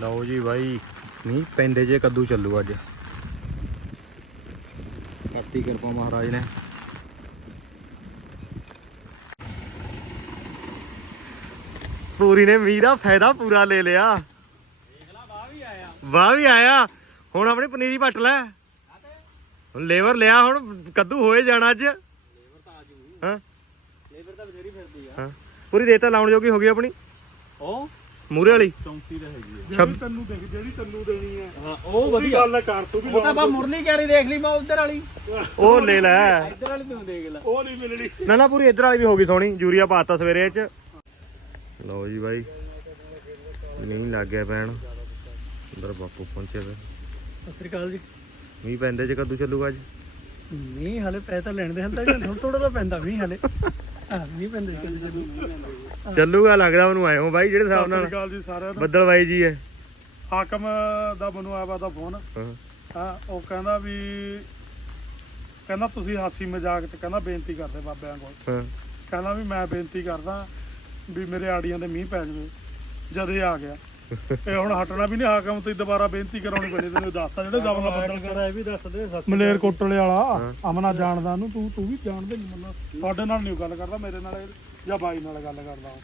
ਲਓ ਜੀ ਬਾਈ ਮੀਂਹ ਪੈਂਦੇ ਜੇ ਕੱਦੂ ਚੱਲੂ ਅੱਜ। ਕਰਤੀ ਕਿਰਪਾ ਮਹਾਰਾਜ ਨੇ। ਪੂਰੀ ਨੇ ਦਾ ਫਾਇਦਾ ਪੂਰਾ ਲੈ ਲਿਆ। ਵਾਹ ਵੀ ਆਇਆ। ਹੁਣ ਆਪਣੀ ਪਨੀਰੀ ਪੱਟ ਲੈ। ਹੁਣ ਲੇਬਰ ਲਿਆ ਹੁਣ ਕੱਦੂ ਹੋਏ ਜਾਣਾ ਅੱਜ। ਹਾਂ। ਲੇਬਰ ਤਾਂ ਬਥੇਰੀ ਫਿਰਦੀ ਆ। ਹਾਂ। ਪੂਰੀ ਰੇਤਾ ਲਾਉਣ ਜੋਗੀ ਹੋ ਗਈ ਆਪਣੀ। ਉਹ? ਮੂਰੇ ਵਾਲੀ? 34 ਦਾ ਹੈਗੀ ਆ। ਛੱਬ- ਤੈਨੂੰ ਦੇਖ ਜਿਹੜੀ ਤੈਨੂੰ ਦੇਣੀ ਹੈ ਹਾਂ ਉਹ ਵਧੀਆ। ਗੱਲ ਕਰ ਤੂੰ ਵੀ ਉਹ ਤਾਂ ਬਾ ਮੁਰਲੀ ਕਰੀ ਦੇਖ ਲਈ ਮੈਂ ਉਧਰ ਵਾਲੀ। ਉਹ ਲੈ ਲੈ। ਇੱਧਰ ਵਾਲੀ ਤੂੰ ਦੇਖ ਲੈ। ਉਹ ਨਹੀਂ ਮਿਲਣੀ। ਨਾ ਨਾ ਪੂਰੀ ਇਧਰ ਵਾਲੀ ਵੀ ਹੋ ਗਈ ਸੋਹਣੀ। ਯੂਰੀਆ ਪਾਤਾ ਸਵੇਰੇ ਇਹ ਚ। ਲਓ ਜੀ ਬਾਈ। ਨਹੀਂ ਲੱਗ ਗਿਆ ਪੈਣ। ਅੰਦਰ ਬਾਪੂ ਪਹੁੰਚੇ ਸਤਿ ਸ੍ਰੀ ਅਕਾਲ ਜੀ। ਮੀਂਹ ਪੈਂਦੇ ਚ ਕਦੋਂ ਚੱਲੂਗਾ ਅੱਜ? ਮੀਂਹ ਹਲੇ ਪੈ ਤਾਂ ਲੈਣ ਦੇ ਹੰਦਾ ਜੀ ਥੋੜਾ ਥੋੜਾ ਤਾਂ ਪੈਂਦਾ ਮੀਂਹ ਹਲੇ। ਹਾਂ ਮੀਂਹ ਪੈਂਦੇ ਕਦੇ ਚੱਲੂ ਚੱਲੂਗਾ ਲੱਗਦਾ ਉਹਨੂੰ ਆਏ ਹੋ ਬਾਈ ਜਿਹੜੇ ਹਿਸਾਬ ਸਤਿ ਸ੍ਰੀ ਨਾਲ ਅਕਾਲ ਜੀ ਸਾਰਿਆਂ ਨੂੰ ਬੱਦਲ ਬਾਈ ਜੀ ਹੈ। ਹਾਕਮ ਦਾ ਮੈਨੂੰ ਆਇਆ ਦਾ ਫੋਨ। ਹਾਂ। ਹਾਂ ਉਹ ਕਹਿੰਦਾ ਵੀ ਕਹਿੰਦਾ ਤੁਸੀਂ ਹਾਸੀ ਮਜ਼ਾਕ ਚ ਕਹਿੰਦਾ ਬੇਨਤੀ ਕਰਦੇ ਬਾਬਿਆਂ ਕੋਲ। ਹਾਂ। ਕਹਿੰਦਾ ਵੀ ਮੈਂ ਬੇਨਤੀ ਕਰਦਾ ਵੀ ਮੇਰੇ ਆੜੀਆਂ ਦੇ ਮੀਂਹ ਪੈ ਜਵੇ ਜਦ ਇਹ ਆ ਗਿਆ। ਇਹ ਹੁਣ ਹਟਣਾ ਵੀ ਨਹੀਂ ਹਾਕਮ ਤੇ ਦੁਬਾਰਾ ਬੇਨਤੀ ਕਰਾਉਣੀ ਪੈਣੀ ਤੈਨੂੰ ਦੱਸਤਾ ਜਿਹੜੇ ਦਮ ਨਾਲ ਬੱਦਲ ਕਰਾ ਇਹ ਵੀ ਦੱਸ ਦੇ ਮਲੇਰ ਕੋਟਲੇ ਵਾਲਾ ਅਮਨਾ ਜਾਣਦਾ ਨੂੰ ਤੂੰ ਤੂੰ ਵੀ ਜਾਣਦੇ ਨਹੀਂ ਮੈਨੂੰ। ਤੁਹਾਡੇ ਨਾਲ ਨਹੀਂ ਗੱਲ ਕਰਦਾ ਮੇਰੇ ਨਾਲ ਇਹ- ਜਾਂ ਬਾਈ ਨਾਲ ਗੱਲ ਕਰਦਾ ਉਹ।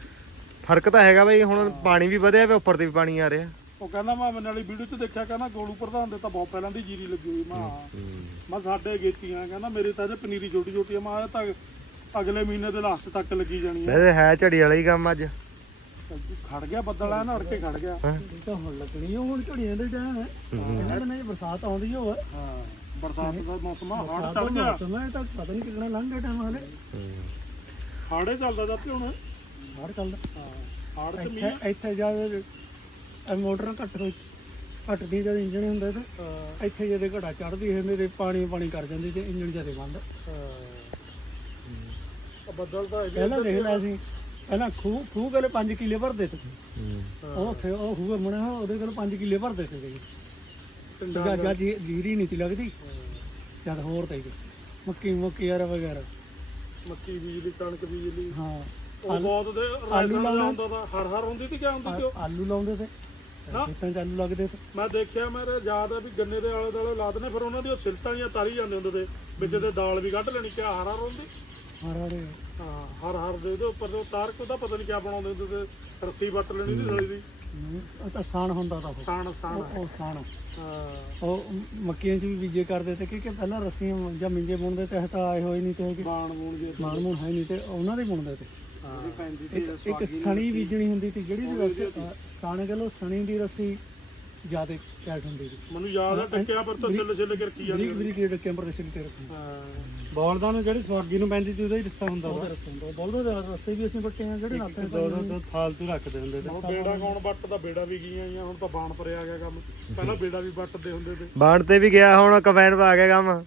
ਫ਼ਰਕ ਤਾਂ ਹੈਗਾ ਬਾਈ ਹੁਣ ਪਾਣੀ ਵੀ ਵਧਿਆ ਪਿਆ ਉੱਪਰ ਤੇ ਵੀ ਪਾਣੀ ਆ ਰਿਹਾ। ਉਹ ਕਹਿੰਦਾ ਮੈਂ ਮੇਰੇ ਵਾਲੀ ਵੀਡੀਓ 'ਚ ਦੇਖਿਆ ਕਹਿੰਦਾ ਗੋਲੂ ਪ੍ਰਧਾਨ ਦੇ ਤਾਂ ਬਹੁਤ ਪਹਿਲਾਂ ਦੀ ਜੀਰੀ ਲੱਗੀ ਹੋਈ ਮੈਂ ਕਿਹਾ, ਮੈਂ ਸਾਡੇ ਗੇਤੀਆਂ ਕਹਿੰਦਾ ਮੇਰੇ ਤਾਂ ਜੇ ਪਨੀਰੀ ਛੋਟੀ ਛੋਟੀ ਆ ਮੈਂ ਕਿਹਾ ਤਾਂ ਅਗਲੇ ਮਹੀਨੇ ਦੇ ਲਾਸਟ ਤੱਕ ਲੱਗੀ ਜਾਣੀ ਆ। ਵੈਸੇ ਹੈ ਝੜੀ ਵਾਲਾ ਹੀ ਕੰਮ ਅੱਜ। ਖੜ ਗਿਆ ਬੱਦਲ ਆ ਨਾ ਅੜ ਕੇ ਖੜ ਗਿਆ। ਇਹ ਤਾਂ ਹੁਣ ਲੱਗਣੀ ਆ, ਹੁਣ ਝੜੀਆਂ ਦੇ ਟਾਈਮ ਹੈ। ਇਹਨਾਂ ਨੇ ਬਰਸਾਤ ਆਉਂਦੀ ਹੋਵੇ ਹਾਂ ਬਰਸਾਤ ਦਾ ਮੌਸਮ ਆ ਹੜ ਬਰਸਾਤ ਦਾ ਗਿਆ। ਮੌਸਮ ਹੈ ਇਹ ਤਾਂ ਪਤਾ ਨਹੀਂ ਕਿੰਨਾ ਲੰਘ ਗਿਆ ਟਾਈਮ ਹਲੇ। ਹਾੜੇ ਚੱਲਦਾ ਜਾਂਦੇ ਹੁਣ? ਹਰ ਚੱਲਦਾ। ਹਾੜ ਤੇ ਮੀਂਹ ਇੱਥੇ ਇੱਥੇ ਜਾ ਇਹ ਮੋਟਰਾਂ ਘੱਟ ਹੋਈ ਘੱਟਦੀ ਜਦ ਇੰਜਣ ਹੁੰਦਾ ਤਾਂ ਇੱਥੇ ਜਦੋਂ ਘੜਾ ਚੜਦੀ ਹੁੰਦੀ ਤੇ ਪਾਣੀ ਪਾਣੀ ਕਰ ਜਾਂਦੀ ਤੇ ਇੰਜਣ ਜਦੇ ਬੰਦ। ਆ ਬੱਦਲ ਤਾਂ ਇਹ ਪਹਿਲਾਂ ਦੇਖ ਲਿਆ ਸੀ ਪਹਿਲਾਂ ਖੂਹ ਖੂਹ ਕੋਲੇ 5 ਕਿੱਲੇ ਭਰਦੇ ਸੀ ਉਹ ਉੱਥੇ ਉਹ ਖੂਹ ਹੋਇਆ, ਉਹਦੇ ਕੋਲ 5 ਕਿੱਲੇ ਭਰਦੇ ਸੀ ਜਦ ਜਦ ਜੀ- ਜੀਰੀ ਨਹੀਂ ਸੀ ਲੱਗਦੀ ਜਦ ਹੋਰ ਤੇ ਮੱਕੀ ਮੱਕੀ ਯਾਰ ਵਗੈਰਾ। ਮੱਕੀ ਬੀਜਲੀ ਕਣਕ ਬੀਜਲੀ ਹਾਂ। ਉਹ ਬਹੁਤ ਦੇ ਆਲੂ ਲਾਉਂਦਾ ਤਾਂ ਹਰ ਹਰ ਹੁੰਦੀ ਸੀ ਕਿ ਹੁੰਦੀ ਸੀ? ਆਲੂ ਲਾਉਂਦੇ ਤੇ। ਖੇਤਾਂ 'ਚ ਆਲੂ ਲੱਗਦੇ ਤੇ। ਮੈਂ ਦੇਖਿਆ ਮੇਰੇ ਯਾਦ ਹੈ ਵੀ ਗੰਨੇ ਦੇ ਆਲੇ ਦੁਆਲੇ ਲਾ ਦਨੇ ਫਿਰ ਉਹਨਾਂ ਦੀ ਉਹ ਸਿਲਟਾਂ ਜਾਂ ਤਾਰੀ ਜਾਂਦੇ ਹੁੰਦੇ ਤੇ ਵਿੱਚ ਤੇ ਦਾਲ ਵੀ ਕੱਢ ਲੈਣੀ ਕਿਆ ਹਰ ਹਰ ਹੁੰਦੀ। ਮਾਰਾੜੇ ਹਾਂ ਹਰ ਹਰ ਦੇ ਉਹਦੇ ਉੱਪਰ ਉਹ ਤਾਰ ਕੇ ਉਹਦਾ ਪਤਾ ਨਹੀਂ ਕਿਆ ਬਣਾਉਂਦੇ ਹੁੰਦੇ ਤੇ ਰੱਸੀ ਵੱਟ ਲੈਣੀ ਦੀ ਸਲੀ ਦੀ। ਸਾਣ ਹੁੰਦਾ ਤਾਂ ਉਹ। ਸਾਣ ਸਾਣ ਉਹ ਸਾਣ ਹਾਂ ਉਹ ਮੱਕੀਆਂ 'ਚ ਵੀ ਬੀਜੇ ਕਰਦੇ ਤੇ ਕਿ ਕਿ ਪਹਿਲਾਂ ਰੱਸੀਆਂ ਜਾਂ ਮਿੰਜੇ ਬੁਣਦੇ ਤੇ ਤਾਂ ਆਏ ਹੋਏ ਨਹੀਂ ਤੇ ਕਿ ਬਾਣ ਬੂਣ ਜੇ ਮਾਣ ਮੂਣ ਹੈ ਨਹੀਂ ਤੇ ਉਹਨਾਂ ਦੇ ਬੁਣਦੇ ਤੇ। ਹਾਂ। ਪੈਂਦੀ ਇੱਕ ਇੱਕ ਸਣੀ ਬੀਜਣੀ ਹੁੰਦੀ ਸੀ ਜਿਹੜੀ ਦੀ ਰੱਸੀ ਸਾਣੇ ਗੱਲੋਂ ਸਣੀ ਦੀ ਰੱਸੀ ਜ਼ਿਆਦਾ ਟੈਟ ਹੁੰਦੀ ਸੀ। ਮੈਨੂੰ ਯਾਦ ਹੈ ਟੱਕਿਆ ਪਰ ਤਾਂ ਛਿੱਲ ਛਿੱਲ ਕੇ ਰੱਖੀ ਜਾਂਦੀ ਬਰੀਕ ਬਰੀਕ ਜਿਹੜੇ ਕੈਂਪਰ ਦੇ ਸਿਰ ਤੇ ਰੱਖੀ। ਹਾਂ। ਬੋਲਦਾਂ ਨੂੰ ਜਿਹੜੀ ਸਵਾਗੀ ਨੂੰ ਪੈਂਦੀ ਸੀ ਉਹਦਾ ਹੀ ਰੱਸਾ ਹੁੰਦਾ ਉਹਦਾ ਰੱਸਾ ਹੁੰਦਾ ਬੋਲਦਾ ਦੇ ਰੱਸੇ ਵੀ ਅਸੀਂ ਬੱਟੇ ਆ ਜਿਹੜੇ ਨਾਤੇ ਦੋ ਦੋ ਫਾਲਤੂ ਰੱਖਦੇ ਹੁੰਦੇ ਹੁਣ ਬੇੜਾ ਕੌਣ ਵੱਟਦਾ? ਬੇੜਾ ਵੀ ਗਈਆਂ ਆਈਆਂ ਹੁਣ ਤਾਂ ਬਾਣ ਪਰੇ ਆ ਗਿਆ ਕੰਮ। ਪਹਿਲਾਂ ਬੇੜਾ ਵੀ ਵੱਟਦੇ ਹੁੰਦੇ ਤੇ। ਬਾਣ ਤੇ ਵੀ ਗਿਆ ਹੁਣ ਕੰਬਾਈਨ ਪਾ ਕੇ ਕੰਮ।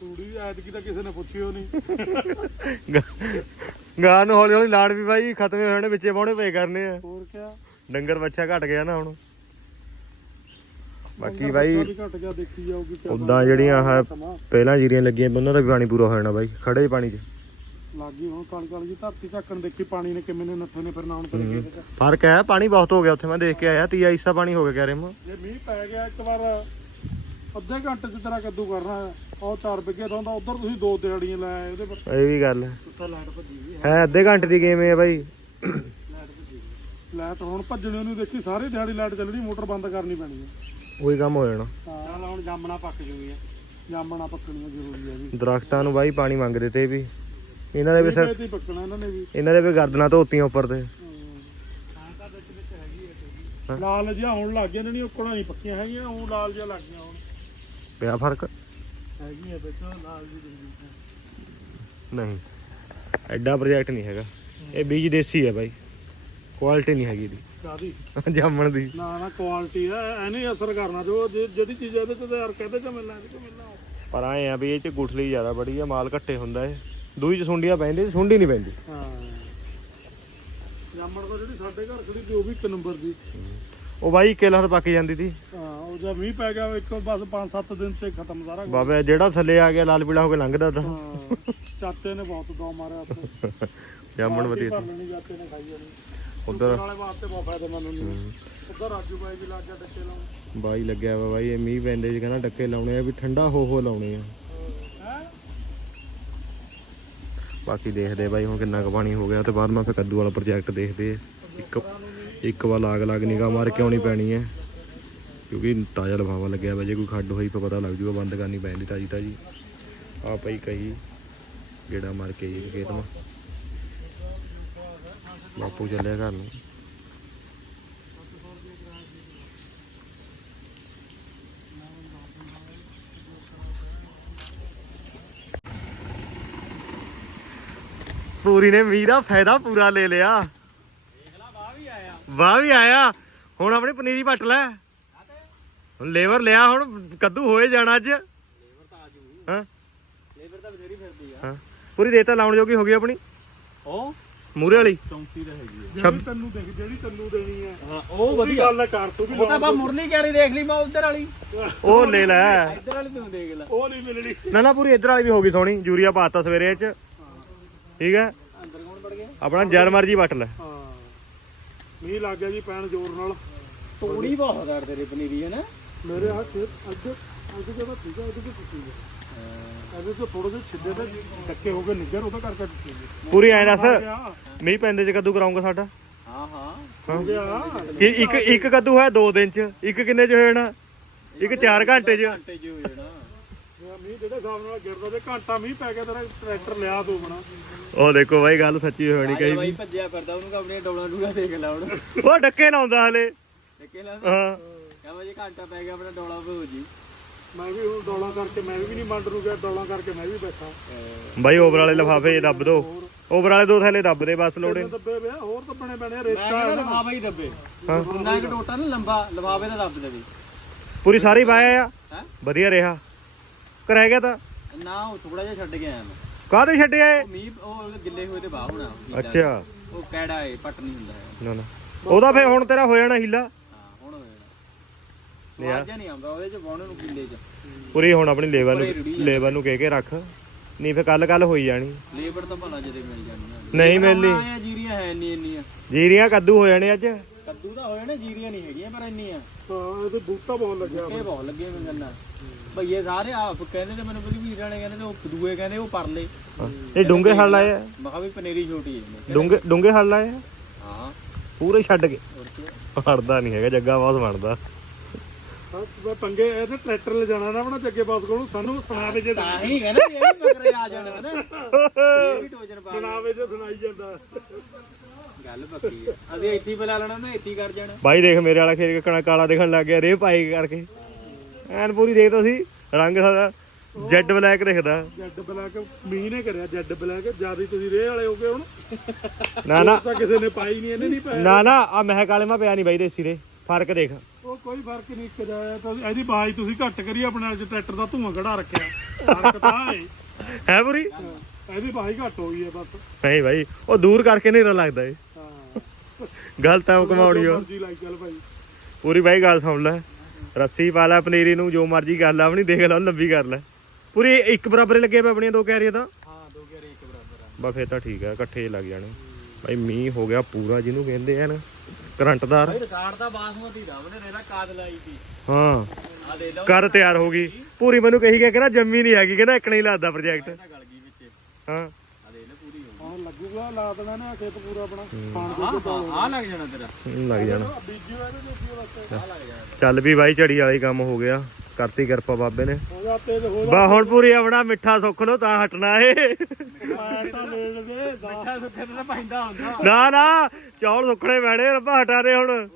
ਤੂੜੀ ਐਤਕੀ ਤਾਂ ਕਿਸੇ ਨੇ ਪੁੱਛਿਓ ਨਹੀਂ ਗਾਂ ਨੂੰ ਹੌਲੀ ਹੌਲੀ ਲਾੜ ਵੀ ਬਾਈ ਖਤਮ ਹੋਏ ਹੋਣੇ ਵਿੱਚੇ ਪਾਉਣੇ ਪਏ ਕਰਨੇ ਆ। ਹੋਰ ਕਿਆ? ਡੰਗਰ ਬੱਚਾ ਘਟ ਗਿਆ ਨਾ ਹੁਣ। ਬਾਕੀ ਬਾਈ ਵੀ ਘਟ ਗਿਆ ਦੇਖੀ ਜਾਊਗੀ ਕਿਆ ਉਦਾਂ ਜਿਹੜੀਆਂ ਆਹ ਸਮਾਂ। ਪਹਿਲਾਂ ਜੀਰੀਆਂ ਲੱਗੀਆਂ ਪਈਆਂ, ਉਹਨਾਂ ਦਾ ਵੀ ਪਾਣੀ ਪੂਰਾ ਹੋ ਜਾਣਾ ਬਾਈ ਖੜੇ ਪਾਣੀ 'ਚ। ਲੱਗੀ ਹੁਣ ਕਣ ਕਣ ਜੀ ਧਰਤੀ ਝੱਕਣ ਦੇਖੀ ਪਾਣੀ ਨੇ ਕਿਵੇਂ ਨੇ ਨੱਥੇ ਨੇ ਫਿਰ ਨਾਉਣ ਤੇ ਲੱਗੇ ਤੇ। ਫ਼ਰਕ ਹੈ ਪਾਣੀ ਬਹੁਤ ਹੋ ਗਿਆ ਉੱਥੇ ਮੈਂ ਦੇਖ ਕੇ ਆਇਆ ਤੀਆ ਹਿੱਸਾ ਪਾਣੀ ਹੋ ਗਿਆ ਕਹਿ ਰਹੇ ਮੈਂ ਜੇ ਮੀਂਹ ਪੈ ਗਿਆ ਇੱਕ ਵਾਰ ਅੱਧੇ ਘੰਟੇ ਚ ਤੇਰਾ ਕੱਦੂ ਕਰਨਾ ਹੈ। ਉਹ 4 ਵਿਗੇ ਦਾ ਹੁੰਦਾ ਉਧਰ ਤੁਸੀਂ ਦੋ ਦਿਹਾੜੀਆਂ ਲੈ ਆਏ ਉਹਦੇ ਪਰ। ਇਹ ਵੀ ਗੱਲ ਹੈ। ਉੱਥੇ ਲਾਈਟ ਭੱਜੀ ਵੀ ਹੈ। ਅੱਧੇ ਘੰਟੇ ਦੀ ਗੇਮ ਹੈ ਬਾਈ। ਲਾਈਟ ਭੱਜੀ ਲਾਈਟ ਹੁਣ ਭੱਜਣੇ ਨੂੰ ਦੇਖੀ ਸਾਰੀ ਦਿਹਾੜੀ ਲਾਈਟ ਚੱਲਣੀ ਮੋਟਰ ਬੰਦ ਕਰਨੀ ਪੈਣੀ ਹੈ। ਉਹੀ ਕੰਮ ਹੋ ਜਾਣਾ। ਹਾਂ। ਹੁਣ ਜਾਮਣਾ ਪੱਕ ਜੂਗੀਆਂ ਜਾਮਣਾ ਪੱਕਣੀਆਂ ਜ਼ਰੂਰੀ ਹੈ ਵੀ ਦਰਖਤਾਂ ਨੂੰ ਬਾਈ ਪਾਣੀ ਮੰਗਦੇ ਤੇ ਵੀ। ਇਹਨਾਂ ਦੇ ਵੀ ਸਿਰ ਇਹਦੇ ਪੱਕਣਾ ਇਹਨਾਂ ਨੇ ਵੀ। ਇਹਨਾਂ ਦੇ ਵੀ ਗਰਦਨਾਂ ਧੋਤੀਆਂ ਉੱਪਰ ਤੇ। ਲਾਲ ਜਿਹਾ ਹੁਣ ਲੱਗ ਗਿਆ ਨਹੀਂ ਉੱਕਣਾ ਨਹੀਂ ਪੱਕੀਆਂ ਹੈਗੀਆਂ ਹੁਣ ਲਾਲ ਜਿਹਾ ਲੱਗ ਗਿਆ ਹੁਣ। ਪਿਆ ਫ਼ਰਕ? ਹੈਗੀਆਂ ਵਿੱਚ ਲਾਲ ਜੀ ਦਿੰਦੀ ਨਹੀਂ। ਐਡਾ ਪ੍ਰੋਜੈਕਟ ਨਹੀਂ ਹੈਗਾ। ਇਹ ਬੀਜ ਦੇਸੀ ਹੈ ਬਾਈ। ਕੁਆਲਿਟੀ ਨਹੀਂ ਹੈਗੀ ਕਾਦੀ ਦੀ ਜਾਮਣ ਦੀ। ਨਾ ਨਾ ਕੁਆਲਿਟੀ ਹੈ ਐ ਨਹੀਂ ਅਸਰ ਕਰਨਾ ਜੋ ਜੇ- ਜਿਹੜੀ ਚੀਜ਼ ਇਹਦੇ ਤੇ ਯਾਰ ਕਹਦੇ ਚ ਮਿਲਣਾ ਇਹਦੇ ਚ ਮਿਲਣਾ। ਪਰ ਆਏ ਆ ਵੀ ਇਹ ਚ ਗੁਠਲੀ ਜ਼ਿਆਦਾ ਬੜੀ ਆ ਮਾਲ ਘੱਟੇ ਹੁੰਦਾ ਏ ਦੂਈ ਚ ਸੁੰਡੀਆਂ ਪੈਂਦੀ ਸੁੰਡੀ ਨਹੀਂ ਪੈਂਦੀ। ਹਾਂ। ਜਾਮਣ ਕੋ ਜਿਹੜੀ ਸਾਡੇ ਘਰ ਖੜੀ ਸੀ ਉਹ ਵੀ ਇੱਕ ਨੰਬਰ ਦੀ। ਉਹ ਬਾਈ ਕਿਲਾ ਹੱਥ ਪੱਕ ਜਾਂਦੀ ਸੀ ਹਾਂ ਉਹ ਜਦ ਮੀਂਹ ਪੈ ਗਿਆ ਇੱਕ ਬਸ 5-7 ਦਿਨ ਚ ਖਤਮ ਸਾਰਾ ਕੁਛ। ਬਾਬੇ ਜਿਹੜਾ ਥੱਲੇ ਆ ਗਿਆ ਲਾਲ ਪੀਲਾ ਹੋ ਕੇ ਲੰਘਦਾ ਤਾਂ। ਹਾਂ ਚਾਚੇ ਨੇ ਬਹੁਤ ਦੋ ਮਾਰਿਆ ਉੱਥੇ। ਜਾਮਣ ਵਧੀਆ ਭਰ ਲੈਣੀ ਚਾਚੇ ਨੇ ਖਾਈ ਜਾਣੀ। ਉਧਰ। ਨਾਲੇ ਵਾਸਤੇ ਬਹੁਤ ਫਾਇਦੇਮੰਦ ਹੁੰਦੀ ਹੈ। ਉਧਰ ਰਾਜੂ ਬਾਈ ਵੀ ਲੱਗ ਗਿਆ ਡੱਕੇ ਲਾਉਣ। ਬਾਈ ਲੱਗਿਆ ਵਾ ਬਾਈ ਇਹ ਮੀਂਹ ਪੈਂਦੇ ਚ ਕਹਿੰਦਾ ਡੱਕੇ ਲਾਉਣੇ ਆ ਵੀ ਠੰਡਾ ਹੋ ਹੋ ਲਾਉਣੇ ਆ। ਹੈ? ਬਾਕੀ ਦੇਖਦੇ ਬਾਈ ਹੁਣ ਕਿੰਨਾ ਕੁ ਪਾਣੀ ਹੋ ਗਿਆ ਤੇ ਬਾਅਦ ਮੈਂ ਫਿਰ ਕੱਦੂ ਵਾਲਾ ਪ੍ਰੋਜੈਕਟ ਦੇਖਦੇ ਇੱਕ ਇੱਕ ਵਾਰ ਲਾਗ ਲਾਗ ਨਿਗਾਹ ਮਾਰ ਕੇ ਆਉਣੀ ਪੈਣੀ ਹੈ ਕਿਉਂਕਿ ਤਾਜ਼ਾ ਲਫਾਫਾ ਲੱਗਿਆ ਵਾ ਜੇ ਕੋਈ ਖੱਡ ਹੋਈ ਤਾਂ ਪਤਾ ਲੱਗ ਜੂਗਾ ਬੰਦ ਕਰਨੀ ਪੈਂਦੀ ਤਾਜੀ ਤਾਜੀ ਆ ਪਈ ਕਹੀ ਗੇੜਾ ਮਾਰ ਕੇ ਜੀ ਖੇਤ ਮਾ। ਬਾਪੂ ਚੱਲਿਆ ਘਰ ਨੂੰ। ਪੂਰੀ ਨੇ ਮੀਂਹ ਫਾਇਦਾ ਪੂਰਾ ਲੈ ਲਿਆ। ਵਾਹ ਵੀ ਆਇਆ। ਹੁਣ ਆਪਣੀ ਪਨੀਰੀ ਪੱਟ ਲੈ। ਹੁਣ ਲੇਬਰ ਲਿਆ, ਹੁਣ ਕੱਦੂ ਹੋਏ ਜਾਣਾ ਅੱਜ। ਹਾਂ। ਲੇਬਰ ਤਾਂ ਬਥੇਰੀ ਫਿਰਦੀ ਆ ਹਾਂ। ਪੂਰੀ ਰੇਤਾ ਲਾਉਣ ਜੋਗੀ ਹੋ ਗਈ ਆਪਣੀ। ਉਹ ਮੂਰੇ ਵਾਲੀ? 34 ਦਾ ਹੈਗੀ ਜਿਹੜੀ ਤੈਨੂੰ ਦੇਖ ਜਿਹੜੀ ਤੈਨੂੰ ਦੇਣੀ ਹੈ ਆ। ਹਾਂ ਉਹ ਉਹਦੀ ਗੱਲ ਹੈ ਕਰ ਤੂੰ ਵੀ ਉਹ ਤਾਂ ਬਾ ਮੁਰਲੀ ਕੈਰੀ ਦੇਖ ਲਈ ਮੈਂ ਉਧਰ ਵਾਲੀ। ਉਹ ਲੈ ਲੈ। ਇੱਧਰ ਵਾਲੀ ਤੂੰ ਦੇਖ ਲੈ। ਉਹ ਨਹੀਂ ਮਿਲਣੀ। ਨਾ ਨਾ ਪੂਰੀ ਇੱਧਰ ਵਾਲੀ ਵੀ ਹੋ ਗਈ ਸੋਹਣੀ। ਯੂਰੀਆ ਪਾਤਾ ਸਵੇਰੇ ਇਹ ਚ। ਠੀਕ ਹੈ? ਅੰਦਰ ਕੌਣ ਵੜ ਗਿਆ? ਆਪਣਾ ਜਰ ਮਰਜ਼ੀ ਵੱਟ ਲੈ। ਹਾਂ। ਮੀਂਹ ਲੱਗ ਗਿਆ ਜੀ ਪੈਣ ਜ਼ੋਰ ਨਾਲ। ਤੋੜੀ ਬਹੁਤ ਆ ਤੇਰੀ ਪਨੀਰੀ ਹੈ ਨਾ? ਮੇਰੇ ਹੱਥ ਅੱਜ ਅੱਜ ਜਿਹੜਾ ਠੀਕ ਹੈ ਉਹਦੇ ਤੇ ਟੁੱਟੀ ਹੈ। ਇਹਦੇ ਤੋਂ ਥੋੜੇ ਜਿਹੇ ਛਿੱਦੇ ਤੇ ਡੱਕੇ ਹੋ ਕੇ ਨਿੱਗਰ ਉਹਦਾ ਕਰਕੇ ਹੈ। ਪੂਰੀ ਐ ਦੱਸ ਮੀਂਹ ਪੈਂਦੇ ਚ ਕੱਦੂ ਕਰਾਉਂਗਾ ਸਾਡਾ? ਹਾਂ ਹਾਂ। ਹੋ ਗਿਆ। ਕਿ ਇੱਕ ਇੱਕ ਕੱਦੂ ਹੈ 2 ਦਿਨ ਚ ਇੱਕ ਕਿੰਨੇ ਚ ਹੋ ਜਾਣਾ? ਇੱਕ 4 ਘੰਟੇ ਚ। ਘੰਟੇ ਜੀ ਹੋ ਜਾਣਾ। ਮੀਂਹ ਜਿਹੜੇ ਹਿਸਾਬ ਨਾਲ ਗਿਰਦਾ ਤੇ ਘੰਟਾ ਮੀਂਹ ਪੈ ਗਿਆ ਤੇਰਾ ਟਰੈਕਟਰ ਲਿਆ ਦੋ ਬਣਾ ਉਹ ਦੇਖੋ ਬਾਈ ਗੱਲ ਸੱਚੀ ਹੋਣੀ ਕਹੀ ਬਾਈ ਭੱਜਿਆ ਫਿਰਦਾ ਉਹਨੂੰ ਆਪਣੀਆਂ ਡੋਲਾਂ ਡੂਲਾ ਦੇਖ ਲਾ ਹੁਣ। ਉਹ ਡੱਕੇ ਲਾਉਂਦਾ ਹਲੇ। ਦੇਖੇ ਲਾ ਹਾਂ। ਕਹਿੰਦਾ ਜੇ ਘੰਟਾ ਪੈ ਗਿਆ ਆਪਣਾ ਡੋਲਾ ਹੋ ਜੀ ਮੈਂ ਵੀ ਹੁਣ ਡੋਲਾ ਕਰਕੇ ਮੈਂ ਵੀ ਨਹੀਂ ਮੰਡ ਨੂੰ ਗਿਆ ਡੋਲਾ ਕਰਕੇ ਮੈਂ ਵੀ ਬੈਠਾ। ਬਾਈ ਓਵਰ ਵਾਲੇ ਲਫਾਫੇ ਦੱਬ ਦੋ। ਓਵਰ ਵਾਲੇ ਦੋ ਥੈਲੇ ਦੱਬ ਦੇ ਬਸ ਲੋੜੇ। ਤਿੰਨ ਦੱਬੇ ਪਿਆ ਹੋਰ ਤਾਂ ਬਣੇ ਬਣੇ ਮੈਂ ਰੇਤਾ ਕਹਿੰਦਾ ਲਫਾਫਾ ਹੀ ਦੱਬੇ। ਹਾਂ। ਉਹਨਾਂ ਇੱਕ ਟੋਟਾ ਨਾ ਲੰਬਾ ਲਫਾਫੇ ਦਾ ਦੱਬ ਦੇਵੇ। ਪੂਰੀ ਸਾਰੀ ਪਾਇਆ ਆ? ਹੈ? ਵਧੀਆ ਰਿਹਾ। ਕਰਾਇਆ ਗਿਆ ਤਾਂ? ਨਾ ਉਹ ਥੋੜਾ ਜਿਹਾ ਛੱਡ ਗਿਆ ਮੈਂ। ਕਾਹਦੇ ਛੱਡਿਆ ਏ ਉਹ ਮੀਂਹ ਉਹ ਗਿੱਲੇ ਹੋਏ ਤੇ ਬਾਹ ਹੋਣਾ। ਅੱਛਾ। ਉਹ ਕਿਹੜਾ ਏ ਪੱਟ ਨਹੀਂ ਹੁੰਦਾ ਹੈ ਨਾ ਨਾ। ਉਹਦਾ ਫੇ ਹੁਣ ਤੇਰਾ ਹੋ ਜਾਣਾ ਹੀਲਾ। ਹੋਇਆ ਵਾਜਾ ਨਹੀਂ ਆਉਂਦਾ ਉਹਦੇ ਚ ਬਾਉਣੇ ਨੂੰ ਕਿੱਲੇ ਚ। ਪੂਰੀ ਹੁਣ ਆਪਣੀ ਲੇਬਰ ਨੂੰ ਲੇਬਰ ਨੂੰ ਕਹਿ ਕੇ ਰੱਖ। ਨਹੀਂ ਫੇ ਕੱਲ ਕੱਲ ਹੋਈ ਜਾਣੀ। ਲੇਬਰ ਤਾਂ ਭਲਾ ਜਦੇ ਮਿਲ ਜਾਂਦੀਆਂ ਨਹੀਂ ਮਿਲਣੀ। ਜੀਰੀਆਂ ਹੈ ਨਹੀਂ ਇੰਨੀਆਂ ਜੀਰੀਆਂ ਕੱਦੂ ਹੋ ਜਾਣੇ ਅੱਜ। ਕੱਦੂ ਤਾਂ ਹੋਏ ਨੇ ਜੀਰੀਆਂ ਨਹੀਂ ਹੈਗੀਆਂ ਪਰ ਇੰਨੀਆਂ ਹਾਂ ਇਹਦੇ ਬੂਟਾ ਬਹੁਤ ਲੱਗਿਆ ਇਹ ਬਹੁਤ ਲੱਗੇ ਮੈਨੂੰ ਗੰਨਾ। ਭਈਏ ਸਾਰੇ ਆਪ ਕਹਿੰਦੇ ਤੇ ਮੈਨੂੰ ਬੜੀ ਵੀਰਾਂ ਨੇ ਕਹਿੰਦੇ ਤੇ ਉਹ ਦੂਏ ਕਹਿੰਦੇ ਉਹ ਪਰਲੇ। ਹਾਂ। ਇਹ ਡੂੰਗੇ ਹਲ ਲਾਏ ਆ। ਮੈਂ ਕਿਹਾ ਵੀ ਪਨੀਰੀ ਛੋਟੀ ਹੈ ਮੈਂ ਡੂੰਗੇ ਡੂੰਗੇ ਹਲ ਲਾਏ ਆ। ਹਾਂ। ਪੂਰੇ ਛੱਡ ਕੇ। ਹੜਦਾ ਨਹੀਂ ਹੈਗਾ ਜੱਗਾ ਬਹੁਤ ਬਣਦਾ। ਹਾਂ ਮੈਂ ਪੰਗੇ ਇਹਦੇ ਟਰੈਕਟਰ ਲੈ ਜਾਣਾ ਨਾ ਆਪਣਾ ਜੱਗੇ ਬਾਸ ਕੋਲ ਸਾਨੂੰ ਸੁਣਾਵੇ ਜੇ ਤਾਂ ਹੀ ਕਹਿੰਦਾ ਇਹ ਵੀ ਮਗਰੇ ਆ ਜਾਣ ਨਾ। ਇਹ ਵੀ ਟੋਜਨ ਪਾ ਸੁਣਾਵੇ ਜੇ ਸੁਣਾਈ ਜਾਂਦਾ। ਗੱਲ ਪੱਕੀ ਅਸੀਂ ਇੱਥੇ ਬੁਲਾ ਲੈਣਾ ਮੈਂ ਇੱਥੇ ਕਰ ਜਾਣਾ। ਬਾਈ ਦੇਖ ਮੇਰੇ ਵਾਲਾ ਖੇਤ ਕਣਾ ਕਾਲਾ ਦਿਖਣ ਲੱਗ ਗਿਆ ਰੇ ਪਾਈ ਕਰਕੇ। ਐਨ ਪੂਰੀ ਦੇਖ ਤੁਸੀਂ ਰੰਗ ਸਾਡਾ ਜੈਡ ਬਲੈਕ ਦਿਖਦਾ। ਜੈਡ ਬਲੈਕ ਮੀਂਹ ਨੇ ਕਰਿਆ ਜੈਡ ਬਲੈਕ ਜ਼ਿਆਦਾ ਤੁਸੀਂ ਰੇਹ ਵਾਲੇ ਹੋ ਗਏ ਹੁਣ। ਨਾ ਨਾ। ਤਾਂ ਕਿਸੇ ਨੇ ਪਾਈ ਨਹੀਂ ਇਹਨੇ ਨਹੀਂ ਪਾਇਆ। ਨਾ ਨਾ ਆ ਮਹਿਕ ਵਾਲੇ ਮਾ ਪਿਆ ਨਹੀਂ ਬਾਈ ਦੇਸੀ ਦੇ। ਫ਼ਰਕ ਦੇਖ। ਉਹ ਕੋਈ ਫ਼ਰਕ ਨਹੀਂ ਕਰਿਆ ਤਾਂ ਇਹਦੀ ਬਾਜ ਤੁਸੀਂ ਘੱਟ ਕਰੀ ਆਪਣੇ ਨਾਲ ਟਰੈਕਟਰ ਦਾ ਧੂਆਂ ਕਢਾ ਰੱਖਿਆ। ਫ਼ਰਕ ਤਾਂ ਹੈ ਹੈ। ਪੂਰੀ ਇਹਦੀ ਬਾਜ ਘੱਟ ਹੋਈ ਹੈ ਬਸ। ਨਹੀਂ ਬਾਈ ਉਹ ਦੂਰ ਕਰਕੇ ਨਹੀਂ ਰਹਾ ਏ ਹਾਂ। ਗੱਲ ਤਾਂ ਕਮਾਉਣੀ ਓ ਮਰਜ਼ੀ ਲਾਈ ਚੱਲ ਭਾਈ। ਪੂਰੀ ਬਾਈ ਗੱਲ ਸੁਣ ਲੈ। ਰੱਸੀ ਪਾ ਲੈ ਪਨੀਰੀ ਨੂੰ ਜੋ ਮਰਜ਼ੀ ਕਰ ਲੈ ਆਪਣੀ ਦੇਖ ਲੈ ਲੰਬੀ ਕਰ ਲੈ। ਪੂਰੀ ਇੱਕ ਬਰਾਬਰ ਲੱਗੇ ਪਏ ਆਪਣੀਆਂ ਦੋ ਕੈਰੀਆਂ ਤਾਂ? ਹਾਂ ਦੋ ਘੇਰੇ ਇੱਕ ਬਰਾਬਰ ਆ। ਬਾ ਫੇਰ ਤਾਂ ਠੀਕ ਆ ਇਕੱਠੇ ਲੱਗ ਜਾਣੇ। ਬਾਈ ਮੀਂਹ ਹੋ ਗਿਆ ਪੂਰਾ ਜਿਹਨੂੰ ਕਹਿੰਦੇ ਆ ਨਾ। ਕਰੰਟਦਾਰ। ਰਿਕਾਰਡ ਤਾਂ ਬਾਸਮਤੀ ਦਾ ਉਹਨੇ ਰੇਰਾ ਕਾਦ ਲਾਈ ਸੀ। ਹਾਂ। ਆ ਦੇ ਲਓ। ਕਰ ਤਿਆਰ ਹੋ ਗਈ। ਪੂਰੀ ਮੈਨੂੰ ਕਹੀ ਗਿਆ ਕਹਿੰਦਾ ਜੰਮੀ ਨਹੀਂ ਹੈਗੀ ਕਹਿੰਦਾ ਇੱਕ ਨਹੀਂ ਲੱਗਦਾ ਪ੍ਰੋਜੈਕਟ ਤਾਂ ਗਲ ਗਈ ਵਿੱਚ। ਹਾਂ। ਆ ਦੇ ਲੈ ਪੂਰੀ ਹੋ ਹਾਂ ਲੱਗੂਗਾ ਲਾ ਦੇਣਾ ਨੇ ਖੇਤ ਪੂਰਾ ਆਪਣਾ। ਖਾਣ ਗਈ ਹਾਂ ਆ ਲੱਗ ਜਾਣਾ ਤੇਰਾ। ਹੂੰ, ਲੱਗ ਜਾਣਾ। ਬੀਜਿਓ ਇਹਦੇ ਦੇਖੀ ਵਾਸਤੇ ਆ ਲੱਗ ਜਾਣਾ। ਚੱਲ ਵੀ ਬਾਈ ਝੜੀ ਵਾਲਾ ਹੀ ਕੰਮ ਹੋ ਗਿਆ। ਕਰਤੀ ਕਿਰਪਾ ਬਾਬੇ ਨੇ। ਹੋ ਬਾ ਹੁਣ ਪੂਰੀ ਆਪਣਾ ਮਿੱਠਾ ਸੁੱਖ ਲੋ ਤਾਂ ਹਟਣਾ ਏ ਮੈਂ ਤਾਂ ਲੈ ਲਵੇ ਮਿੱਠਾ ਸੁੱਖੇ ਤੇ ਪੈਂਦਾ ਹੁੰਦਾ। ਨਾ ਨਾ ਚੌਲ ਸੁੱਕਣੇ ਪੈਣੇ ਰੱਬਾ ਹਟਾ ਦੇ ਹੁਣ।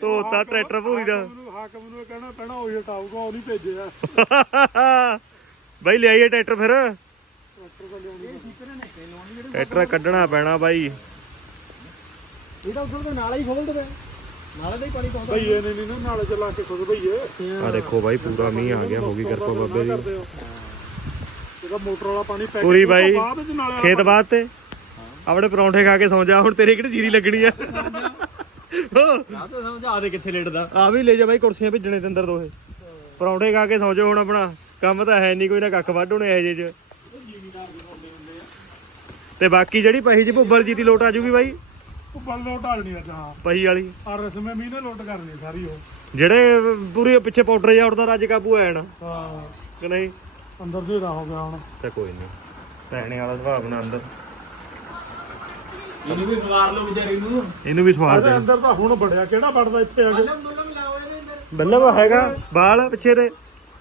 ਧੋਤਾ ਟਰੈਕਟਰ ਪੂਰੀ ਦਾ। ਹਾਕਮ ਨੂੰ ਇਹ ਕਹਿਣਾ ਪੈਣਾ ਉਹੀ ਹਟਾਊਗਾ ਉਹ ਨਹੀਂ ਭੇਜਿਆ ਬਾਈ ਲਿਆਈਏ ਟਰੈਕਟਰ ਫਿਰ। ਟਰੈਕਟਰ ਕੱਢਣਾ ਪੈਣਾ ਬਾਈ। ਇਹਦਾ ਉਧਰ ਦੇ ਨਾਲੇ ਹੀ ਖੋਲ ਦੇਵੇ। ਨਾਲੇ ਦਾ ਹੀ ਪਾਣੀ ਪਾਉਂਦਾ ਭਈਏ ਨੇ ਨਹੀਂ ਨਾ ਨਾਲੇ ਚਲਾ ਕੇ ਖੁਦ ਭਈਏ ਆ ਦੇਖੋ ਬਾਈ ਪੂਰਾ ਮੀਂਹ ਆ ਗਿਆ ਹੋ ਗਈ ਕਿਰਪਾ ਬਾਬੇ ਦੀ। ਇਹਦਾ ਮੋਟਰ ਵਾਲਾ ਪਾਣੀ ਪੈ ਪੂਰੀ ਗਿਆ, ਬਾਈ। ਖੇਤ ਬਾਤ ਤੇ। ਆਪਣੇ ਪਰੌਂਠੇ ਖਾ ਕੇ ਸੌਂ ਜਾ ਹੁਣ ਤੇਰੇ ਕਿਹੜੀ ਜੀਰੀ ਲੱਗਣੀ ਆ। ਹੋ। ਆ ਤਾਂ ਸਮਝਾ ਦੇ ਕਿੱਥੇ ਲੇਟਦਾ। ਆ ਵੀ ਲੈ ਜਾ ਬਾਈ ਕੁਰਸੀਆਂ ਭੇਜਣੇ ਤੇ ਅੰਦਰ ਦੋਹੇ। ਪਰੌਂਠੇ ਖਾ ਕੇ ਸੌਂ ਜਾ ਹੁਣ ਆਪਣਾ। ਕੰਮ ਤਾਂ ਹੈ ਨਹੀਂ ਕੋਈ ਨਾ ਕੱਖ ਵੱਢ ਹੋਣੇ ਇਹ ਜੇ ਚ। ਤੇ ਬਾਕੀ ਜਿਹੜੀ ਪਹੀ ਜੀ ਭੁੱਬਲ ਜੀ ਦੀ ਲੋਟ ਆ ਜੂਗੀ ਬਾਈ। ਪਲ ਲੋਟ ਆ ਜਣੀ ਅੱਜ ਹਾਂ ਪਹੀ ਵਾਲੀ। ਆ ਰਸਮੇ ਮੀਂਹ ਨੇ ਲੋਟ ਕਰਨੀ ਸਾਰੀ ਉਹ। ਜਿਹੜੇ ਪੂਰੀ ਪਿੱਛੇ ਪਾਊਡਰ ਜਿਹਾ ਉੜਦਾ ਰੱਜ ਕਾਬੂ ਆ ਜਾਣਾ। ਹਾਂ। ਕਿ ਨਹੀਂ? ਅੰਦਰ ਦੇ ਹੋ ਗਿਆ ਹੁਣ। ਤਾਂ ਕੋਈ ਨਹੀਂ। ਪੈਣੇ ਵਾਲਾ ਸੁਭਾਅ ਬਣਾ ਅੰਦਰ। ਇਹਨੂੰ ਵੀ ਸਵਾਰ ਲਓ ਵਿਚਾਰੇ ਨੂੰ। ਇਹਨੂੰ ਵੀ ਸਵਾਰ ਦੇਣਾ। ਅੰਦਰ ਤਾਂ ਹੁਣ ਬੜਿਆ ਕਿਹੜਾ ਵੜਦਾ ਇੱਥੇ ਆ ਕੇ? ਬੱਲਮ ਹੈਗਾ ਬਾਲ ਪਿੱਛੇ ਦੇ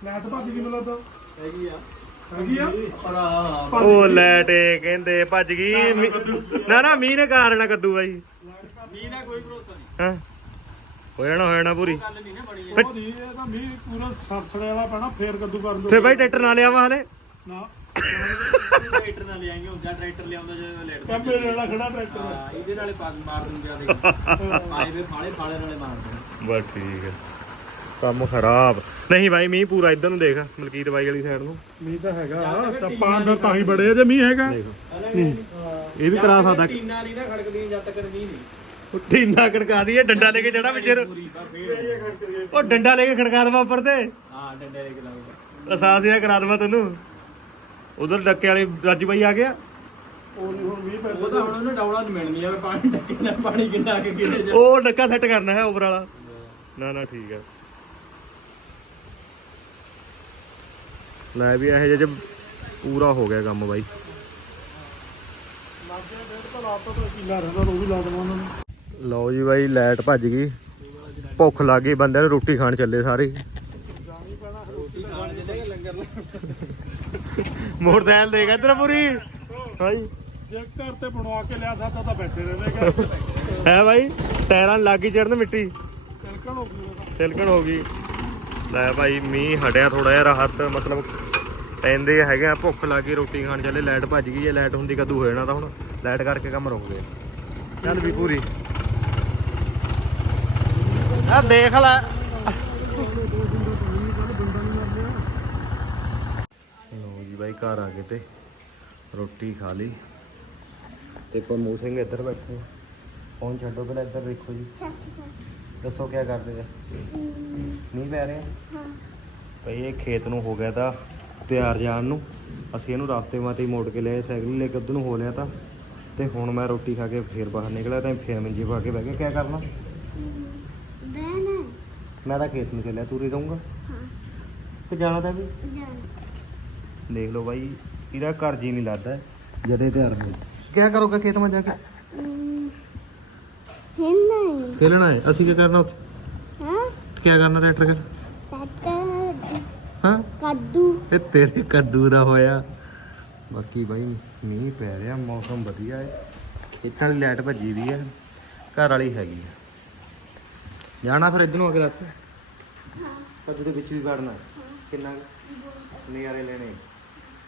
ਲੈਟ ਭੱਜ ਗਈ ਮੈਨੂੰ ਲੱਗਦਾ। ਹੈਗੀ ਆ। ਉਹ ਲੈਟ ਕਹਿੰਦੇ ਭੱਜ ਗਈ ਮੀ- ਨਾ ਨਾ ਮੀਂਹ ਨੇ ਕਾਰ ਲੈਣਾ ਕੱਦੂ ਬਾਈ ਮੀਂਹ ਦਾ ਕੋਈ ਭਰੋਸਾ ਨਹੀਂ ਹਾਂ ਹੋ ਜਾਣਾ ਹੋ ਜਾਣਾ ਪੂਰੀ ਗੱਲ ਨਹੀਂ ਨਾ ਬਣੀ ਉਹ ਨਹੀਂ ਇਹ ਤਾਂ ਮੀਂਹ ਪੂਰਾ ਸਰਸੜੇ ਵਾਲਾ ਪੈਣਾ ਫੇਰ ਕੱਦੂ ਕਰਨ ਦੋ ਫੇ ਬਾਈ ਟਰੈਕਟਰ ਨਾ ਲਿਆਵਾ ਹਲੇ ਨਾ ਟਰੈਕਟਰ ਨਾਲ ਲਿਆਂਗੇ ਹੁਣ ਜਾਂ ਟਰੈਕਟਰ ਲਿਆਉਂਦਾ ਜਦੋਂ ਲੈਟ ਮੇਰੇ ਨਾਲ ਖੜਾ ਟਰੈਕਟਰ ਇਹਦੇ ਨਾਲੇ ਪੱਗ ਮਾਰ ਦਿੰਦੇ ਆ ਦੇ ਆਏ ਵੇ ਫਾਲੇ ਫਾਲੇ ਨਾਲੇ ਮਾਰ ਦਿੰਦੇ ਬਸ ਠੀਕ ਹੈ ਕੰਮ ਖਰਾਬ। ਨਹੀਂ ਬਾਈ ਮੀਂਹ ਪੂਰਾ ਇੱਧਰ ਨੂੰ ਦੇਖ ਮਲਕੀਤ ਬਾਈ ਵਾਲੀ ਸਾਈਡ ਨੂੰ। ਮੀਂਹ ਤਾਂ ਹੈਗਾ। ਟੱਪਾਂ ਦਾ ਤਾਂ ਹੀ ਬੜੇ ਜੇ ਮੀਂਹ ਹੈਗਾ। ਨਹੀਂ ਇਹ ਵੀ ਕਰਾ ਸਕਦਾ। ਟੀਨਾ ਨਹੀਂ ਨਾ ਖੜਕਦੀਆਂ ਜਦ ਤੱਕ ਮੀਂਹ ਨਹੀਂ। ਟੀਨਾ ਖੜਕਾ ਦੀ ਡੰਡਾ ਲੈ ਕੇ ਚੜਾ ਪਿੱਛੇ। ਨੂੰ। ਉਹ ਡੰਡਾ ਲੈ ਕੇ ਖੜਕਾ ਦਵਾ ਉੱਪਰ ਤੇ। ਹਾਂ ਡੰਡੇ ਲੈ ਕੇ ਲਾਉਂਗਾ ਅਸਾਸ ਇਹ ਕਰਾ ਦਵਾ ਤੈਨੂੰ। ਉਧਰ ਡੱਕੇ ਵਾਲੇ ਰਾਜੂ ਬਾਈ ਆ ਗਿਆ। ਉਹ ਨਹੀਂ ਹੁਣ ਮੀਂਹ ਪੈਂਦਾ। ਉਹ ਤਾਂ ਹੁਣ ਉਹਨੂੰ ਡੌਲਾ ਨਹੀਂ ਮਿਲਣੀ ਆ ਪਾਣੀ ਟੱਕੇ ਪਾਣੀ ਕਿੰਨਾ ਕੇ ਕਿਹੜੇ ਚ ਉਹ ਡੱਕਾ ਸੈੱਟ ਕਰਨਾ ਹੈ ਉੱਪਰ ਵਾਲਾ। ਨਾ ਨਾ ਠੀਕ ਹੈ। ਲੈ ਵੀ ਇਹ ਜੇ ਪੂਰਾ ਹੋ ਗਿਆ ਕੰਮ ਬਾਈ। ਲੱਗੇ ਲਓ ਜੀ ਬਾਈ, ਲਾਈਟ ਭੱਜ ਗਈ। ਭੁੱਖ ਲੱਗ ਗਈ, ਬੰਦਿਆਂ ਨੂੰ ਰੋਟੀ ਖਾਣ ਚੱਲੇ ਸਾਰੇ। ਰੋਟੀ ਖਾਣ ਦੇਗਾ ਇਧਰ ਪੂਰੀ। ਹਾਂਜੀ ਜੇ ਘਰ ਤੇ ਬਣਵਾ ਕੇ ਲਿਆ ਸਕਦਾ ਤਾਂ ਬੈਠੇ ਰਹਿੰਦੇ ਹੈ ਬਾਈ, ਟਾਇਰਾਂ ਨੂੰ ਲੱਗ ਗਈ ਚੜਨ ਮਿੱਟੀ। ਤਿਲਕਣ ਹੋ ਗਈ। ਤਿਲਕਣ ਹੋ ਗਈ ਲੈ ਭਾਈ ਮੀਂਹ ਹਟਿਆ ਥੋੜਾ ਜਿਹਾ, ਰਾਹਤ, ਮਤਲਬ ਪੈਂਦੇ ਹੈਗੇ ਆ ਭੁੱਖ ਲੱਗ ਗਈ ਰੋਟੀ ਖਾਣ ਚੱਲੇ ਲਾਈਟ ਭੱਜ ਗਈ ਜੇ ਲਾਈਟ ਹੁੰਦੀ ਕਦੋਂ ਹੋ ਜਾਣਾ ਤਾਂ ਹੁਣ ਲਾਈਟ ਕਰਕੇ ਕੰਮ ਰੁਕ ਗਿਆ ਚੱਲ ਵੀ ਪੂਰੀ। ਆ ਦੇਖ ਲੈ। ਲੋ ਜੀ ਬਾਈ ਘਰ ਆ ਗਏ ਤੇ ਰੋਟੀ ਖਾ ਲਈ। ਤੇ ਪ੍ਰਮੋ ਸਿੰਘ ਇੱਧਰ ਬੈਠੇ ਫੋਨ ਛੱਡੋ ਪਹਿਲਾਂ ਇੱਧਰ ਦੇਖੋ ਜੀ। ਦੱਸੋ ਕੀ ਕਰਦੇ ਆ? ਨਹੀਂ ਪੈ ਰਹੇ? ਭਈ ਇਹ ਖੇਤ ਨੂੰ ਹੋ ਗਿਆ ਤਾਂ ਤਿਆਰ ਜਾਣ ਨੂੰ। ਅਸੀਂ ਇਹਨੂੰ ਰਸਤੇ ਮਾਤੇ ਹੀ ਮੋੜ ਕੇ ਲਿਆਏ ਸਾਈਕਲ ਲੈ ਕੇ ਉੱਧਰ ਨੂੰ ਹੋ ਲਿਆ ਤਾਂ। ਤੇ ਹੁਣ ਮੈਂ ਰੋਟੀ ਖਾ ਕੇ ਫੇਰ ਬਾਹਰ ਨਿਕਲਿਆ ਤਾਂ ਫੇਰ ਮੰਜੀ ਪਾ ਕੇ ਬਹਿ ਗਿਆ। ਕੀ ਕਰਨਾ? ਮੈਂ ਤਾਂ ਖੇਤ ਨੂੰ ਚੱਲਿਆ ਤੂਰੀ ਰਹੂੰਗਾ? ਹਾਂ। ਤੇ ਜਾਣਾ ਤਾਂ ਵੀ? ਜਾਣ। ਦੇਖ ਲਓ ਬਾਈ ਇਹਦਾ ਘਰ ਜੀ ਨਹੀਂ ਲੱਗਦਾ। ਜਦੇ ਤਿਆਰ ਹੋ ਕੀ ਕਰੋਗੇ ਖੇਤ ਮਾ ਜਾ ਕੇ? ਹੈ। ਨਹੀਂ ਖੇਲਣਾ ਹੈ। ਅਸੀਂ ਕੀ ਕਰਨਾ ਉੱਥੇ? ਹਾਂ? ਕੀ ਕਰਨਾ ਟਰੈਕਟਰ ਕਰ ਟੱਟਾ ਹਾਂ ਕੱਦੂ। ਇਹ ਤੇਰੇ ਕੱਦੂ ਦਾ ਹੋਇਆ। ਬਾਕੀ ਬਾਈ ਮੀਂਹ ਪੈ ਰਿਹਾ ਮੌਸਮ ਵਧੀਆ ਹੈ। ਖੇਤਾਂ ਦੀ ਲਾਈਟ ਭੱਜੀ ਵੀ ਹੈ ਘਰ ਵਾਲੀ ਹੈਗੀ ਆ। ਜਾਣਾ ਫਿਰ ਇੱਧਰ ਨੂੰ ਅਗੇ ਰਸ ਕੱਦੂ ਦੇ ਵਿੱਚ ਵੀ ਵੜਨਾ। ਕਿੰਨਾ? ਨਜ਼ਾਰੇ ਲੈਣੇ।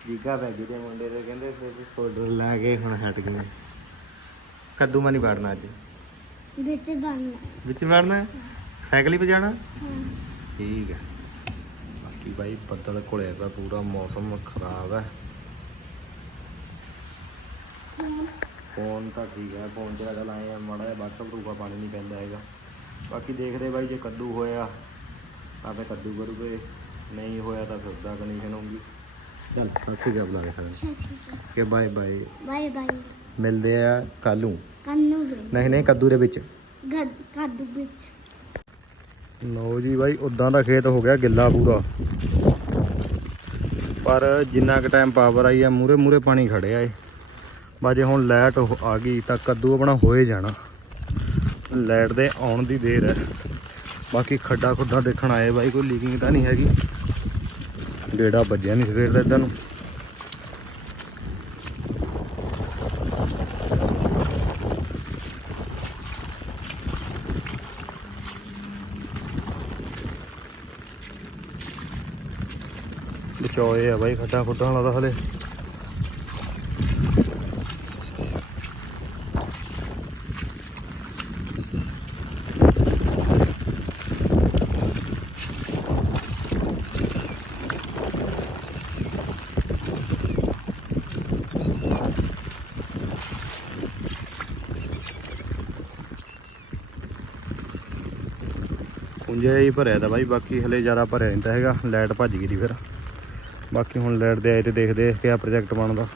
ਜੀਗਾ ਪੈ ਗਈ ਤੇ ਮੁੰਡੇ ਦੇ ਕਹਿੰਦੇ ਫਿਰ ਫੋਲਡਰ ਲੈ ਕੇ ਹੁਣ ਹਟ ਗਏ। ਕੱਦੂ ਮਾ ਨਹੀਂ ਵੜਨਾ ਅੱਜ। ਵਿੱਚ ਬਣਨਾ ਵਿੱਚ ਵੜਨਾ ਹੈ? ਸਾਈਕਲ ਹੀ ਪਜਾਣਾ ਹਾਂ। ਠੀਕ ਹੈ। ਬਾਕੀ ਬਾਈ ਬੱਦਲ ਘੁਲਿਆ ਪਿਆ ਪੂਰਾ ਮੌਸਮ ਖਰਾਬ ਹੈ। ਫੋਨ। ਤਾਂ ਠੀਕ ਹੈ ਫੋਨ ਤੇ ਅਗਲ ਆਏ ਆ ਮਾੜਾ ਜਿਹਾ ਰੂਪਾ ਪਾਣੀ ਨਹੀਂ ਪੈਂਦਾ ਹੈਗਾ। ਬਾਕੀ ਦੇਖਦੇ ਬਾਈ ਜੇ ਕੱਦੂ ਹੋਇਆ ਤਾਂ ਫਿਰ ਕੱਦੂ ਕਰੂਗੇ ਨਹੀਂ ਹੋਇਆ ਤਾਂ ਫਿਰ ਦਾ ਕੰਡੀਸ਼ਨ ਹੋਊਗੀ। ਚੱਲ ਅੱਛੀ ਗੱਲ ਲਾ ਕੇ ਕਿ ਬਾਏ ਬਾਏ। Bye bye. ਮਿਲਦੇ ਆ ਕੱਲ ਵੇ ਨਹੀਂ ਨਹੀਂ ਕੱਦੂ ਦੇ ਵਿੱਚ। ਕੱਦੂ ਵਿੱਚ। ਲਓ ਜੀ ਬਾਈ ਉਦਾਂ ਦਾ ਖੇਤ ਹੋ ਗਿਆ ਗਿੱਲਾ ਪੂਰਾ। ਪਰ ਜਿੰਨਾ ਕੁ ਟਾਈਮ ਪਾਵਰ ਆਈ ਆ ਮੂਰੇ ਮੂਰੇ ਪਾਣੀ ਖੜਿਆ ਏ। ਬਾਜੇ ਹੁਣ ਲਾਈਟ ਆ ਗਈ ਤਾਂ ਕੱਦੂ ਆਪਣਾ ਹੋਏ ਜਾਣਾ। ਲਾਈਟ ਦੇ ਆਉਣ ਦੀ ਦੇਰ ਹੈ। ਬਾਕੀ ਖੱਡਾ ਖੁੱਡਾ ਦੇਖਣ ਆਏ ਬਾਈ, ਕੋਈ ਲੀਕਿੰਗ ਤਾਂ ਨਹੀਂ ਹੈਗੀ। ਡੇੜਾ ਵੱਜਿਆ ਨਹੀਂ ਸਵੇਰ ਦਾ ਇਦਾਂ ਨੂੰ। ਬਚੋਏ ਆ ਬਾਈ ਖੱਡਾ ਖੁੱਡਾ ਵਾਲਾ ਤਾਂ ਹਲੇ। ਪੁੰਜਾ ਹੀ ਭਰਿਆ ਤਾਂ ਬਾਈ, ਬਾਕੀ ਹਲੇ ਜ਼ਿਆਦਾ ਭਰਿਆ ਨਹੀਂ ਤਾਂ ਹੈਗਾ। ਲਾਈਟ ਭੱਜ ਗਈ ਦੀ ਫਿਰ। ਬਾਕੀ ਹੁਣ ਲਾਈਟ ਦੇ ਆਏ ਤੇ ਦੇਖਦੇ ਆ ਕਿਆ ਪ੍ਰੋਜੈਕਟ ਬਣਦਾ।